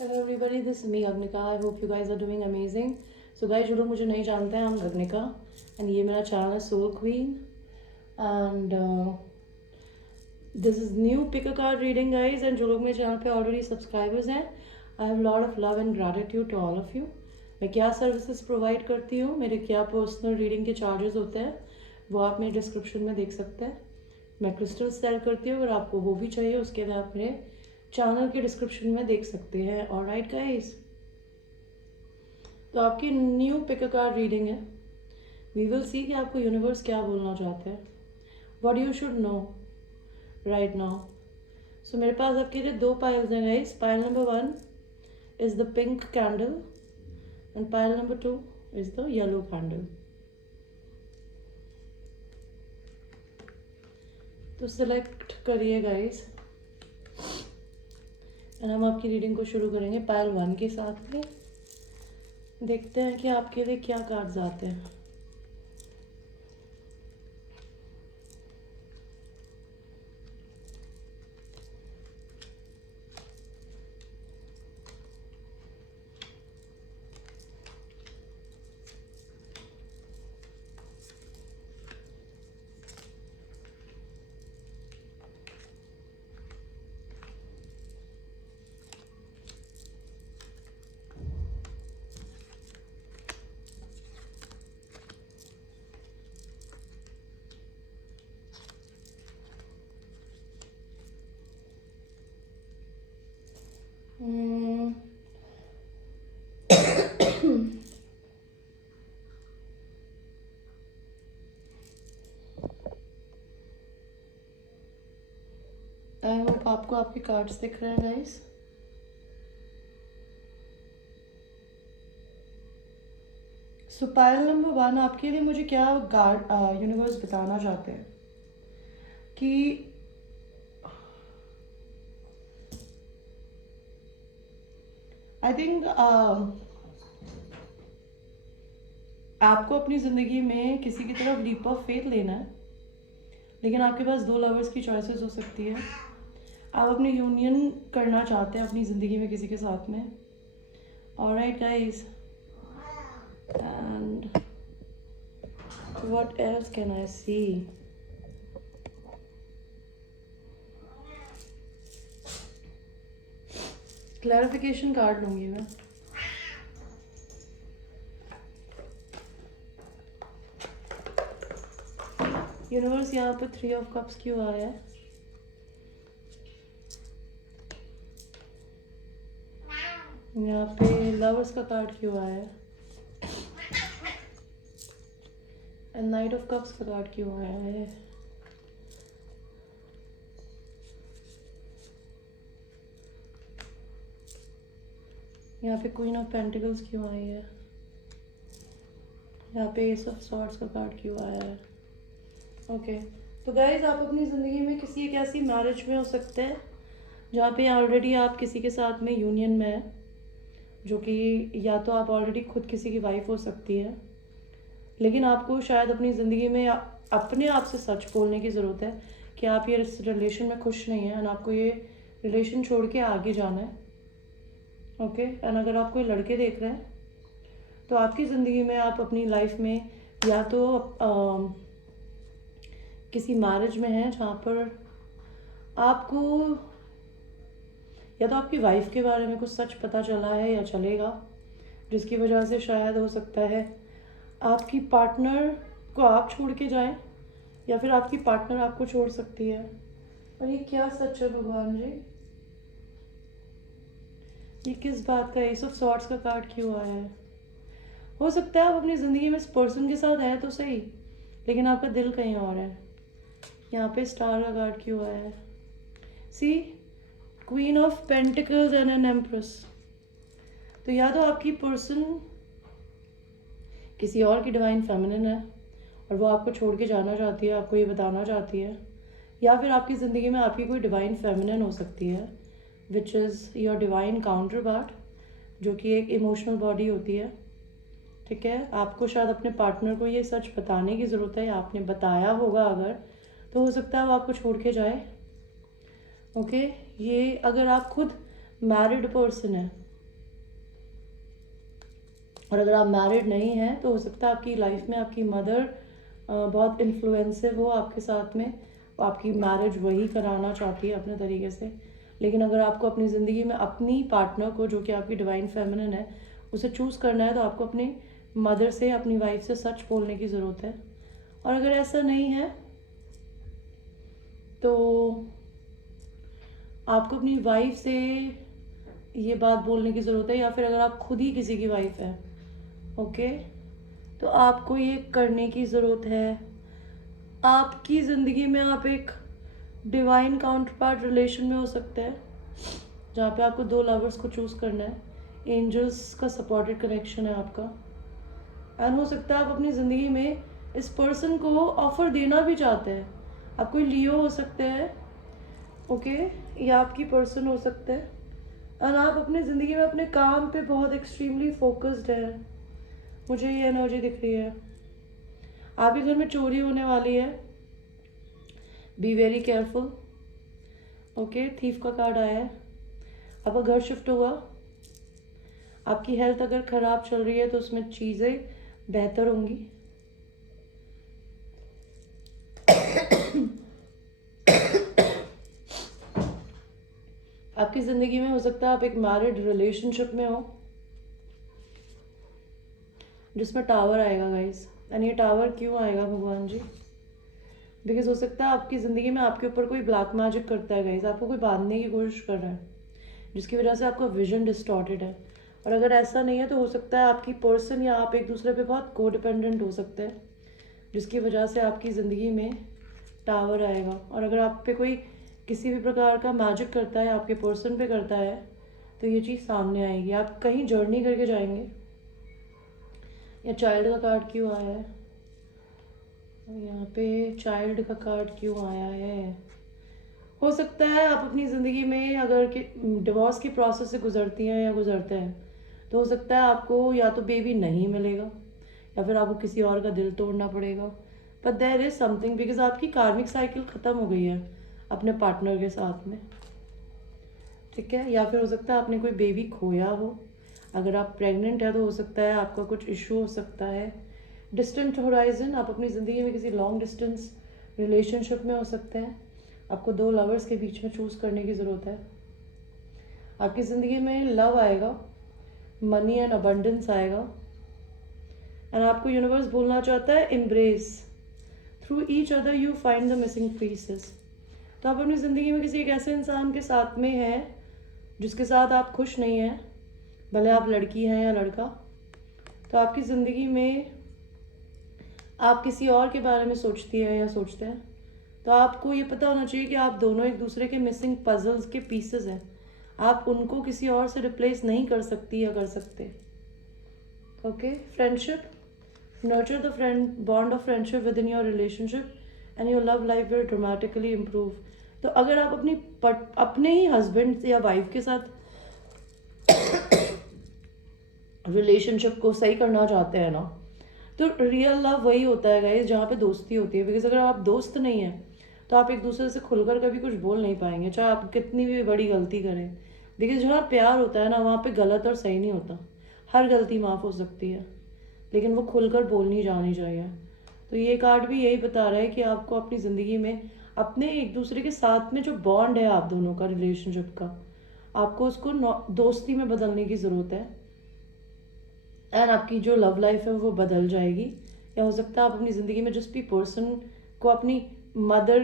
Hello everybody, this is me Agnika. I hope you guys are doing amazing. So guys, जो लोग मुझे नहीं जानते हैं, I'm Agnika and ये मेरा channel है Soul Queen and this is new pick a card reading guys. And जो लोग मेरे channel पे already subscribers हैं, I have a lot of love and gratitude to all of you. मैं क्या services provide करती हूँ, मेरे क्या personal reading के charges होते हैं, वो आप मेरे description में देख सकते हैं. मैं क्रिस्टल सेल करती हूँ, अगर आपको वो भी चाहिए उसके लिए आप मेरे चैनल के डिस्क्रिप्शन में देख सकते हैं. ऑलराइट गाइस, तो आपकी new pick a card reading है. वी विल सी कि आपको यूनिवर्स क्या बोलना चाहते हैं, what you should know right now. So मेरे पास आपके लिए दो पाइल्स हैं guys. Pile number 1 is the pink candle and pile number 2 is the yellow candle. तो सिलेक्ट करिए गाइस एंड हम आपकी रीडिंग को शुरू करेंगे पाइल 1 के साथ में. देखते हैं कि आपके लिए क्या कार्ड्स आते हैं. आई होप आपको आपके कार्ड्स दिख रहे हैं गाइस. सो पाइल नंबर 1 आपके लिए मुझे क्या यूनिवर्स बताना चाहते हैं कि आई थिंक आपको अपनी ज़िंदगी में किसी की तरफ लीप ऑफ फेथ लेना है, लेकिन आपके पास दो लवर्स की चॉइसेस हो सकती है. आप अपनी यूनियन करना चाहते हैं अपनी ज़िंदगी में किसी के साथ में. Alright guys, and what else can I see. Clarification card लूँगी मैं. यूनिवर्स, यहाँ पे 3 ऑफ कप्स क्यों आया है? यहाँ पे लवर्स का कार्ड क्यों आया है? एंड नाइट ऑफ कप्स का कार्ड क्यों आया है? यहाँ पे क्वीन ऑफ पेंटिकल्स क्यों आई है? यहाँ पे एस ऑफ सॉर्ड्स का कार्ड क्यों आया है? ओके, तो गाइज आप अपनी ज़िंदगी में किसी एक ऐसी मैरिज में हो सकते हैं जहाँ पे ऑलरेडी आप किसी के साथ में यूनियन में है, जो कि या तो आप ऑलरेडी खुद किसी की वाइफ हो सकती है, लेकिन आपको शायद अपनी ज़िंदगी में अपने आप से सच बोलने की ज़रूरत है कि आप ये इस रिलेशन में खुश नहीं हैं एंड आपको ये रिलेशन छोड़ के आगे जाना है. ओके, एंड अगर आप कोई लड़के देख रहे हैं तो आपकी ज़िंदगी में आप अपनी लाइफ में या तो किसी मैरिज में हैं जहाँ पर आपको या तो आपकी वाइफ के बारे में कुछ सच पता चला है या चलेगा, जिसकी वजह से शायद हो सकता है आपकी पार्टनर को आप छोड़ के जाएं या फिर आपकी पार्टनर आपको छोड़ सकती है. और ये क्या सच है भगवान जी? ये किस बात का? एस ऑफ सॉर्ड्स का कार्ड क्यों आया है? हो सकता है आप अपनी ज़िंदगी में इस पर्सन के साथ है तो सही, लेकिन आपका दिल कहीं और है. यहाँ पे स्टार का कार्ड क्यों आया है? See, queen of pentacles and an empress. तो या तो आपकी पर्सन किसी और की डिवाइन फेमिनिन है और वो आपको छोड़ के जाना चाहती है, आपको ये बताना चाहती है, या फिर आपकी ज़िंदगी में आपकी कोई डिवाइन फेमिनिन हो सकती है which is your divine counter part, जो कि एक इमोशनल बॉडी होती है. ठीक है, आपको शायद अपने पार्टनर को ये सच बताने की ज़रूरत है, आपने बताया होगा अगर, तो हो सकता है वो आपको छोड़ के जाए. ओके, ये अगर आप खुद मैरिड पर्सन है और अगर आप मैरिड नहीं हैं तो हो सकता है आपकी लाइफ में आपकी मदर बहुत इन्फ्लुएंसिव हो आपके साथ में, आपकी मैरिज वही कराना चाहती है अपने तरीके से। लेकिन अगर आपको अपनी ज़िंदगी में अपनी पार्टनर को, जो कि आपकी डिवाइन फेमिनिन है, उसे चूज़ करना है, तो आपको अपनी मदर से, अपनी वाइफ से सच बोलने की ज़रूरत है। और अगर ऐसा नहीं है तो आपको अपनी वाइफ से ये बात बोलने की ज़रूरत है, या फिर अगर आप खुद ही किसी की वाइफ है, ओके, तो आपको ये करने की ज़रूरत है। आपकी ज़िंदगी में आप एक डिवाइन काउंटर पार्ट रिलेशन में हो सकते हैं, जहाँ पे आपको दो लवर्स को चूज़ करना है। एंजल्स का सपोर्टेड कनेक्शन है आपका। एंड हो सकता है आप अपनी ज़िंदगी में इस पर्सन को ऑफ़र देना भी चाहते हैं। आप कोई लियो हो सकते हैं, ओके, या आपकी पर्सन हो सकते हैं। एंड आप अपनी ज़िंदगी में अपने काम पे बहुत एक्सट्रीमली फोकस्ड है। मुझे ये एनर्जी दिख रही है। आपके घर में चोरी होने वाली है, be very careful, okay. Thief का कार्ड आया है। आपका घर शिफ्ट होगा। आपकी हेल्थ अगर ख़राब चल रही है तो उसमें चीज़ें बेहतर होंगी। आपकी ज़िंदगी में हो सकता है आप एक मैरिड रिलेशनशिप में हो जिसमें टावर आएगा गाइस। एंड ये टावर क्यों आएगा भगवान जी? बिकॉज हो सकता है आपकी ज़िंदगी में आपके ऊपर कोई ब्लैक मैजिक करता है गाइस, आपको कोई बांधने की कोशिश कर रहा है, जिसकी वजह से आपका विजन डिस्टॉर्टेड है। और अगर ऐसा नहीं है तो हो सकता है आपकी पर्सन या आप एक दूसरे पे बहुत को डिपेंडेंट हो सकते हैं, जिसकी वजह से आपकी ज़िंदगी में टावर आएगा। और अगर आप पे कोई किसी भी प्रकार का मैजिक करता है, आपके पर्सन पे करता है, तो ये चीज़ सामने आएगी। आप कहीं जर्नी करके जाएंगे। या चाइल्ड का कार्ड क्यों आया है? यहाँ पे चाइल्ड का कार्ड क्यों आया है? हो सकता है आप अपनी ज़िंदगी में अगर डिवोर्स की प्रोसेस से गुजरती हैं या गुजरते हैं, तो हो सकता है आपको या तो बेबी नहीं मिलेगा या फिर आपको किसी और का दिल तोड़ना पड़ेगा। But there is something, because आपकी कार्मिक साइकिल ख़त्म हो गई है अपने पार्टनर के साथ में, ठीक है। या फिर हो सकता है आपने कोई बेबी खोया हो। अगर आप प्रेग्नेंट है तो हो सकता है आपका कुछ इशू हो सकता है। डिस्टेंट होराइजन, आप अपनी ज़िंदगी में किसी लॉन्ग डिस्टेंस रिलेशनशिप में हो सकते हैं। आपको दो लवर्स के बीच में चूज़ करने की ज़रूरत है। आपकी ज़िंदगी में लव आएगा, मनी एंड अबंडेंस आएगा। एंड आपको यूनिवर्स बोलना चाहता है embrace, through each other you find the missing pieces. तो आप अपनी ज़िंदगी में किसी एक ऐसे इंसान के साथ में हैं जिसके साथ आप खुश नहीं हैं, भले आप लड़की हैं या लड़का। तो आपकी ज़िंदगी में आप किसी और के बारे में सोचती है या सोचते हैं, तो आपको ये पता होना चाहिए कि आप दोनों एक दूसरे के मिसिंग पजल्स के पीसेस हैं। आप उनको किसी और से रिप्लेस नहीं कर सकती या कर सकते, okay. Friendship, nurture the friend bond of friendship with in your relationship and your love life will dramatically improve. तो अगर आप अपने ही हस्बैंड या वाइफ के साथ रिलेशनशिप को सही करना चाहते हैं ना, तो रियल लव वही होता है गाइस जहाँ पे दोस्ती होती है। बिकॉज अगर आप दोस्त नहीं हैं तो आप एक दूसरे से खुलकर कभी कुछ बोल नहीं पाएंगे, चाहे आप कितनी भी बड़ी गलती करें। बिकॉज जहाँ प्यार होता है ना, वहाँ पे गलत और सही नहीं होता। हर गलती माफ़ हो सकती है, लेकिन वो खुलकर बोलनी जानी चाहिए। तो ये कार्ड भी यही बता रहा है कि आपको अपनी ज़िंदगी में अपने एक दूसरे के साथ में जो बॉन्ड है आप दोनों का, रिलेशनशिप का, आपको उसको दोस्ती में बदलने की ज़रूरत है। एंड आपकी जो लव लाइफ है वो बदल जाएगी। या हो सकता है आप अपनी ज़िंदगी में जिस भी पर्सन को अपनी मदर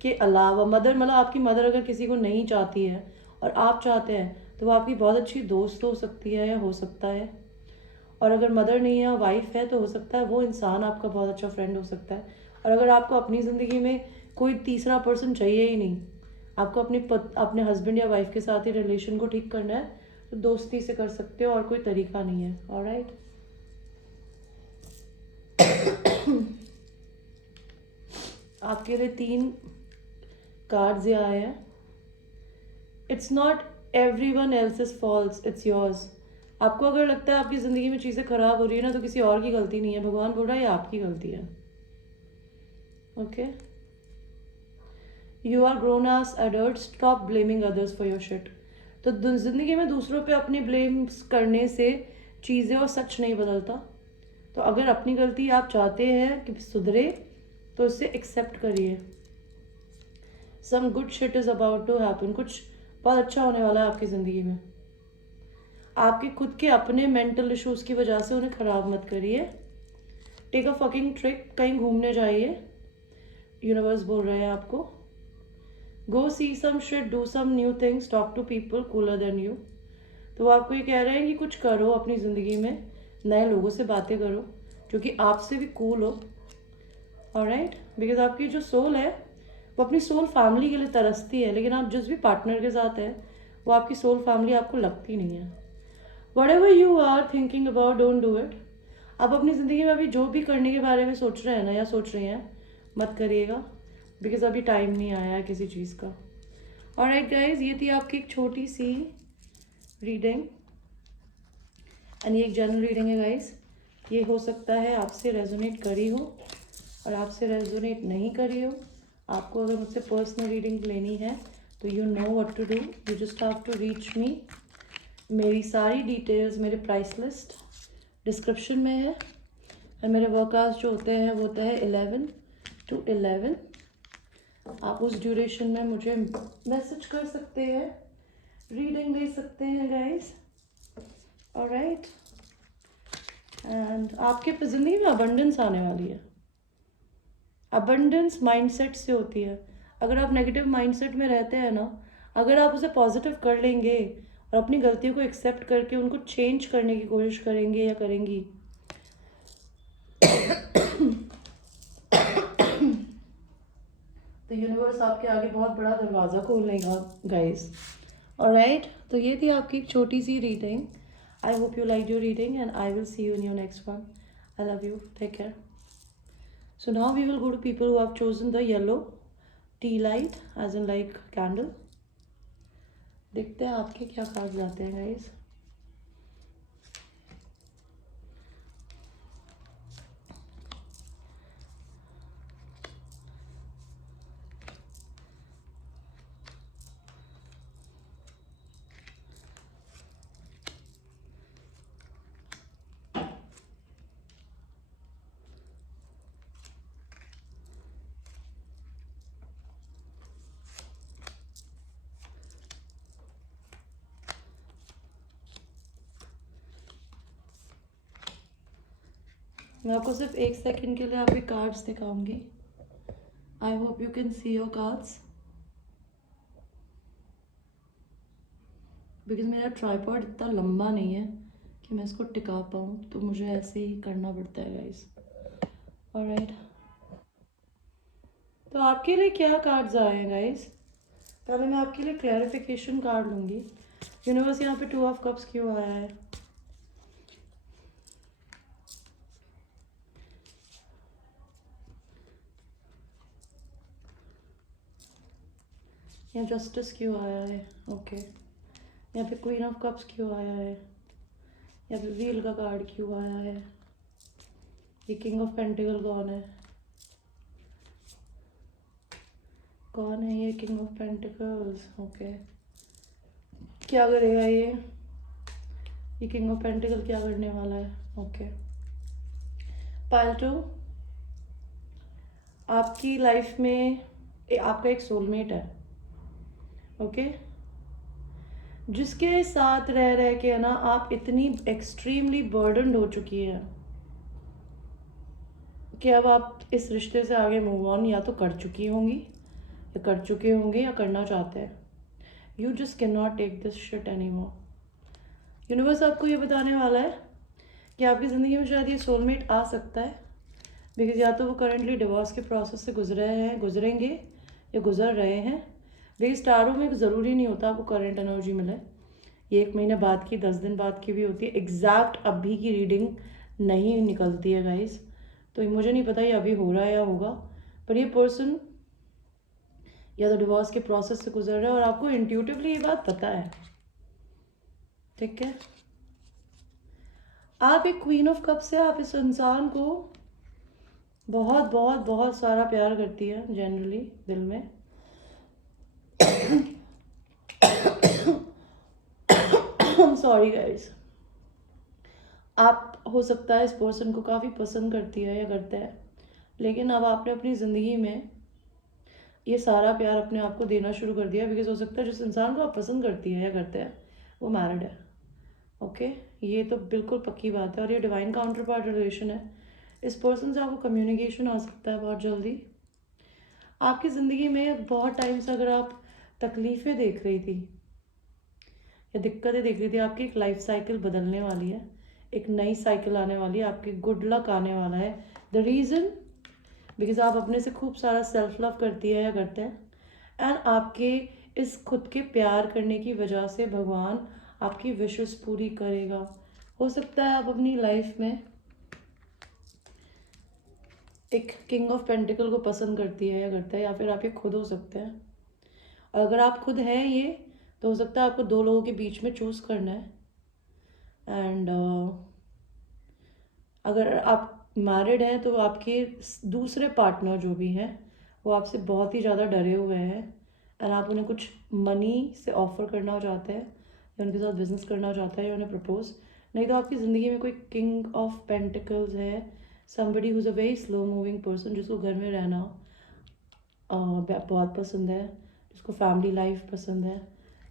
के अलावा, मदर मतलब आपकी मदर अगर किसी को नहीं चाहती है और आप चाहते हैं, तो वो आपकी बहुत अच्छी दोस्त हो सकती है या हो सकता है। और अगर मदर नहीं है, वाइफ है, तो हो सकता है वो इंसान आपका बहुत अच्छा फ्रेंड हो सकता है। और अगर आपको अपनी ज़िंदगी में कोई तीसरा पर्सन चाहिए ही नहीं, आपको अपने हस्बैंड या वाइफ के साथ ही रिलेशन को ठीक करना है, तो दोस्ती से कर सकते हो, और कोई तरीका नहीं है। ऑलराइट, आपके लिए 3 कार्ड्स ये आए हैं। It's not everyone else's faults, it's yours. आपको अगर लगता है आपकी ज़िंदगी में चीज़ें ख़राब हो रही है ना, तो किसी और की गलती नहीं है। भगवान बोल रहा है ये आपकी गलती है, okay. You are grown as adult, stop blaming others for your shit. तो ज़िंदगी में दूसरों पे अपने ब्लेम्स करने से चीज़ें और सच नहीं बदलता। तो अगर अपनी गलती आप चाहते हैं कि सुधरे तो इसे एक्सेप्ट करिए। Some good shit is about to happen. कुछ बहुत अच्छा होने वाला है आपकी ज़िंदगी में। आपके खुद के अपने मेंटल इश्यूज़ की वजह से उन्हें ख़राब मत करिए। टेक अ फकिंग ट्रिक, कहीं घूमने जाइए, यूनिवर्स बोल रहे हैं आपको। Go see some shit, do some new things, talk to people cooler than you. तो वो आपको ये कह रहे हैं कि कुछ करो अपनी ज़िंदगी में, नए लोगों से बातें करो जो कि आपसे भी कूल हो। ऑलराइट, बिकॉज आपकी जो सोल है वो अपनी सोल फैमिली के लिए तरसती है, लेकिन आप जिस भी पार्टनर के साथ हैं वो आपकी सोल फैमिली आपको लगती नहीं है। Whatever you are thinking about, don't do it. आप अपनी ज़िंदगी में अभी जो भी करने के बारे में सोच रहे हैं ना या सोच रही हैं, मत करिएगा, बिकॉज अभी टाइम नहीं आया है किसी चीज़ का। ऑलराइट गाइज, ये थी आपकी एक छोटी सी रीडिंग, एंड ये एक जनरल रीडिंग है गाइज। ये हो सकता है आपसे रेजोनेट करी हो और आपसे रेजोनेट नहीं करी हो। आपको अगर मुझसे पर्सनल रीडिंग लेनी है तो you know what to do, you just have to reach me. मेरी सारी डिटेल्स, मेरे प्राइस लिस्ट डिस्क्रिप्शन में है, और मेरे वर्कआउट्स जो होते हैं वो होते हैं 11 to 11। आप उस ड्यूरेशन में मुझे मैसेज कर सकते हैं, रीडिंग ले सकते हैं गाइस। ऑलराइट, एंड आपके ज़िंदगी में अबंडेंस आने वाली है। अबंडेंस माइंडसेट से होती है। अगर आप नेगेटिव माइंडसेट में रहते हैं ना, अगर आप उसे पॉजिटिव कर लेंगे और अपनी गलतियों को एक्सेप्ट करके उनको चेंज करने की कोशिश करेंगे या करेंगी, तो यूनिवर्स आपके आगे बहुत बड़ा दरवाज़ा खोल लेगा गाइस। ऑलराइट, तो ये थी आपकी एक छोटी सी reading. I hope you like your reading and I will see you in your next one. I love you, take care. So now we will go to people who have chosen the yellow tea light as in like candle. देखते हैं आपके क्या cards आते हैं guys. मैं आपको सिर्फ 1 second के लिए आपके कार्ड्स दिखाऊंगी। आई hope you can see your cards, because मेरा ट्राइपॉड इतना लंबा नहीं है कि मैं इसको टिका पाऊँ, तो मुझे ऐसे ही करना पड़ता है गाइस। ऑलराइट, तो आपके लिए क्या कार्ड्स आए हैं गाइस? पहले मैं आपके लिए क्लैरिफिकेशन कार्ड लूँगी। यूनिवर्स, यहाँ पे 2 ऑफ कप्स क्यों आया है? यहाँ जस्टिस क्यों आया है? ओके, यहाँ पे क्वीन ऑफ कप्स क्यों आया है? यहाँ पे व्हील का कार्ड क्यों आया है? ये किंग ऑफ पेंटिकल कौन है? कौन है ये किंग ऑफ पेंटिकल्स? ओके, क्या करेगा ये किंग ऑफ पेंटिकल क्या करने वाला है? ओके, पाइल 2, आपकी लाइफ में आपका एक सोलमेट है, ओके, जिसके साथ रह रह के ना आप इतनी एक्सट्रीमली बर्डनड हो चुकी हैं कि अब आप इस रिश्ते से आगे मूव ऑन या तो कर चुकी होंगी या कर चुके होंगे या करना चाहते हैं। You just can not take this shit any more. Universe आपको ये बताने वाला है कि आपकी ज़िंदगी में शायद ये सोलमेट आ सकता है, बिकॉज या तो वो करंटली डिवोर्स के प्रोसेस से गुजरेंगे या गुजर रहे हैं। बिकॉज स्टारों में ज़रूरी नहीं होता आपको करंट एनर्जी मिले, ये 1 महीने बाद की, 10 दिन बाद की भी होती है। एग्जैक्ट अभी की रीडिंग नहीं निकलती है गाइस, तो मुझे नहीं पता ये अभी हो रहा है या होगा, पर ये पर्सन या तो डिवोर्स के प्रोसेस से गुजर रहा है और आपको इंट्यूटिवली ये बात पता है, ठीक है। आप एक क्वीन ऑफ कप से आप इस इंसान को बहुत बहुत बहुत सारा प्यार करती है जनरली दिल में। I'm sorry guys, आप हो सकता है इस पर्सन को काफ़ी पसंद करती है या करते हैं, लेकिन अब आपने अपनी ज़िंदगी में ये सारा प्यार अपने आप को देना शुरू कर दिया, बिकॉज हो सकता है जिस इंसान को आप पसंद करती है या करते हैं वो मैरिड है। ओके, ये तो बिल्कुल पक्की बात है, और ये डिवाइन काउंटर पार्ट रिलेशन है। इस पर्सन से आपको कम्युनिकेशन आ सकता है बहुत जल्दी। आपकी ज़िंदगी में बहुत टाइम से अगर आप तकलीफ़ें देख रही थी या दिक्कतें देख रही थी, आपकी एक लाइफ साइकिल बदलने वाली है, एक नई साइकिल आने वाली है, आपकी गुड लक आने वाला है। द रीज़न बिकॉज आप अपने से खूब सारा सेल्फ लव करती है या करते हैं, एंड आपके इस खुद के प्यार करने की वजह से भगवान आपकी विशेस पूरी करेगा। हो सकता है आप अपनी लाइफ में एक किंग ऑफ पेंटिकल को पसंद करती है या करता है, या फिर आप ये खुद हो सकते हैं। और अगर आप खुद हैं ये, तो हो सकता है आपको दो लोगों के बीच में चूज़ करना है। एंड अगर आप मैरिड हैं तो आपके दूसरे पार्टनर जो भी हैं वो आपसे बहुत ही ज़्यादा डरे हुए हैं, एंड आप उन्हें कुछ मनी से ऑफ़र करना चाहते हैं या उनके साथ बिजनेस करना चाहते हैं या उन्हें प्रपोज। नहीं तो आपकी ज़िंदगी में कोई किंग ऑफ पेंटिकल्स है, somebody who's a very slow moving person, जिसको घर में रहना बहुत पसंद है, जिसको फैमिली लाइफ पसंद है।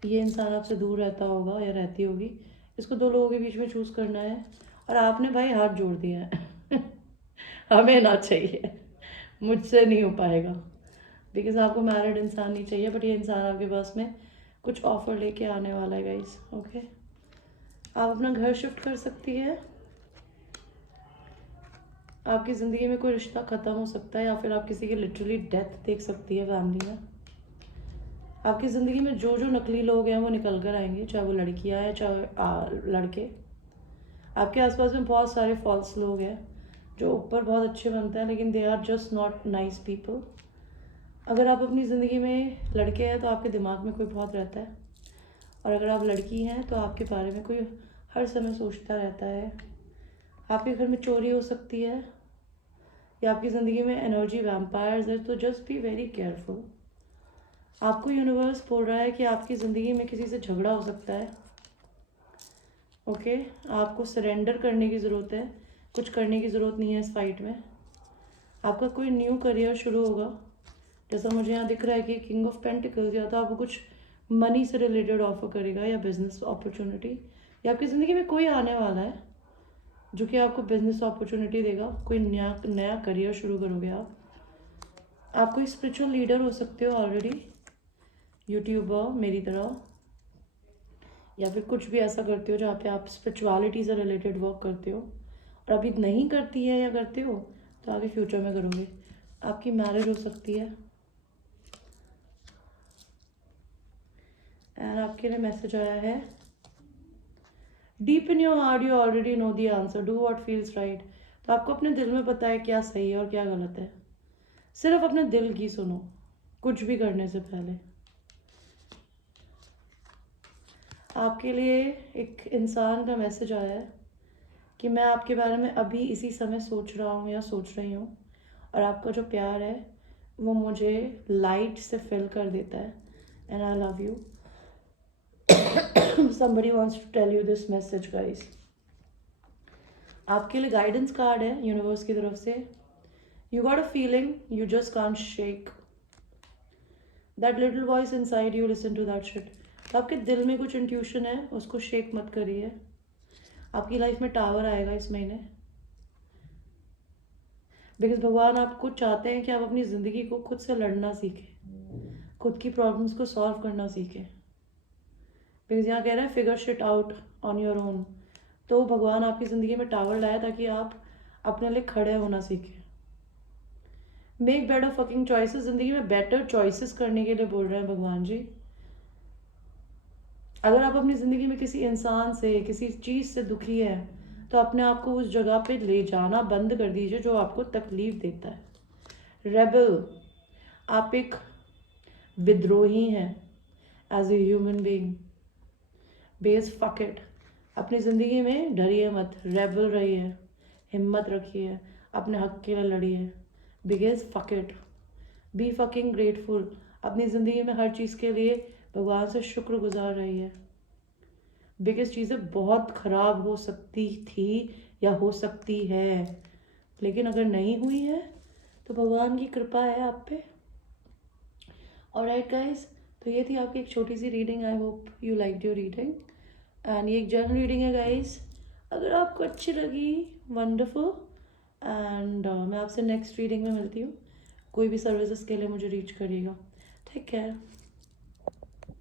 ये इंसान आपसे दूर रहता होगा या रहती होगी। इसको दो लोगों के बीच में चूज़ करना है, और आपने भाई हाथ जोड़ दिया है हमें ना चाहिए, मुझसे नहीं हो पाएगा, बिकॉज आपको मैरिड इंसान नहीं चाहिए, बट ये इंसान आपके पास में कुछ ऑफर लेके आने वाला है गाइस। ओके, आप अपना घर शिफ्ट कर सकती है, आपकी ज़िंदगी में कोई रिश्ता ख़त्म हो सकता है, या फिर आप किसी की लिटरली डेथ देख सकती है फैमिली में। आपकी ज़िंदगी में जो जो नकली लोग हैं वो निकल कर आएंगे, चाहे वो लड़कियाँ हैं चाहे लड़के। आपके आसपास में बहुत सारे फॉल्स लोग हैं जो ऊपर बहुत अच्छे बनते हैं, लेकिन they are just not nice people. अगर आप अपनी ज़िंदगी में लड़के हैं तो आपके दिमाग में कोई बहुत रहता है, और अगर आप लड़की हैं तो आपके बारे में कोई हर समय सोचता रहता है। आपके घर में चोरी हो सकती है, या आपकी ज़िंदगी में एनर्जी वैम्पायर्स है, तो जस्ट बी वेरी केयरफुल। आपको यूनिवर्स बोल रहा है कि आपकी ज़िंदगी में किसी से झगड़ा हो सकता है। ओके, आपको सरेंडर करने की ज़रूरत है, कुछ करने की ज़रूरत नहीं है इस फाइट में। आपका कोई न्यू करियर शुरू होगा, जैसा मुझे यहाँ दिख रहा है कि किंग ऑफ पेंटिकल्स, या तो आपको कुछ मनी से रिलेटेड ऑफर करेगा या बिजनेस अपॉर्चुनिटी, या आपकी ज़िंदगी में कोई आने वाला है जो कि आपको बिजनेस अपॉर्चुनिटी देगा, कोई नया करियर शुरू करोगे आप कोई स्पिरिचुअल लीडर हो सकते हो ऑलरेडी, यूट्यूबर मेरी तरह, या फिर कुछ भी ऐसा करते हो जहाँ पे आप स्पिरिचुअलिटी से रिलेटेड वर्क करते हो, और अभी नहीं करती है या करते हो तो आगे फ्यूचर में करोगे। आपकी मैरिज हो सकती है, एंड आपके लिए मैसेज आया है, deep in your heart you already know the answer, do what feels right. तो आपको अपने दिल में पता है क्या सही है और क्या गलत है, सिर्फ अपने दिल की सुनो कुछ भी करने से पहले। आपके लिए एक इंसान का मैसेज आया है कि मैं आपके बारे में अभी इसी समय सोच रहा हूँ या सोच रही हूँ, और आपका जो प्यार है वो मुझे लाइट से फिल कर देता है, and I love you. somebody wants to tell you this message guys। आपके लिए गाइडेंस कार्ड है यूनिवर्स की तरफ से। You got a feeling you just can't shake that little voice inside you, listen to that shit. तो आपके दिल में कुछ इंट्यूशन है, उसको शेक मत करिए। आपकी लाइफ में टावर आएगा इस महीने, बिकॉज भगवान आपको चाहते हैं कि आप अपनी ज़िंदगी को खुद से लड़ना सीखें, खुद की प्रॉब्लम्स को सॉल्व करना सीखें। बिकॉज यहाँ कह रहे हैं figure shit out on your own. तो भगवान आपकी ज़िंदगी में टावर लाया ताकि आप अपने लिए खड़े होना सीखें। मेक बेटर फकिंग चॉइसेस, ज़िंदगी में बेटर चॉइसेस करने के लिए बोल रहे हैं भगवान जी। अगर आप अपनी ज़िंदगी में किसी इंसान से किसी चीज़ से दुखी है तो अपने आप को उस जगह पे ले जाना बंद कर दीजिए जो आपको तकलीफ देता है। रेबल, आप एक विद्रोही हैं एज ए ह्यूमन बीइंग। बेस फक इट, अपनी ज़िंदगी में डरिए मत, रेबल रहिए, हिम्मत रखिए, अपने हक के लिए लड़िए। Because fuck it, be fucking grateful, अपनी ज़िंदगी में हर चीज़ के लिए भगवान से शुक्रगुजार रहिए। बिगेस्ट चीज़ें बहुत ख़राब हो सकती थी या हो सकती है, लेकिन अगर नहीं हुई है तो भगवान की कृपा है आप पे। ऑलराइट गाइस, तो ये थी आपकी एक छोटी सी reading. I hope you like your reading. And ये एक जनरल रीडिंग है गाइस, अगर आपको अच्छी लगी वंडरफुल। एंड मैं आपसे नेक्स्ट रीडिंग में मिलती हूँ। कोई भी सर्विसेज के लिए मुझे रीच करिएगा। Take care.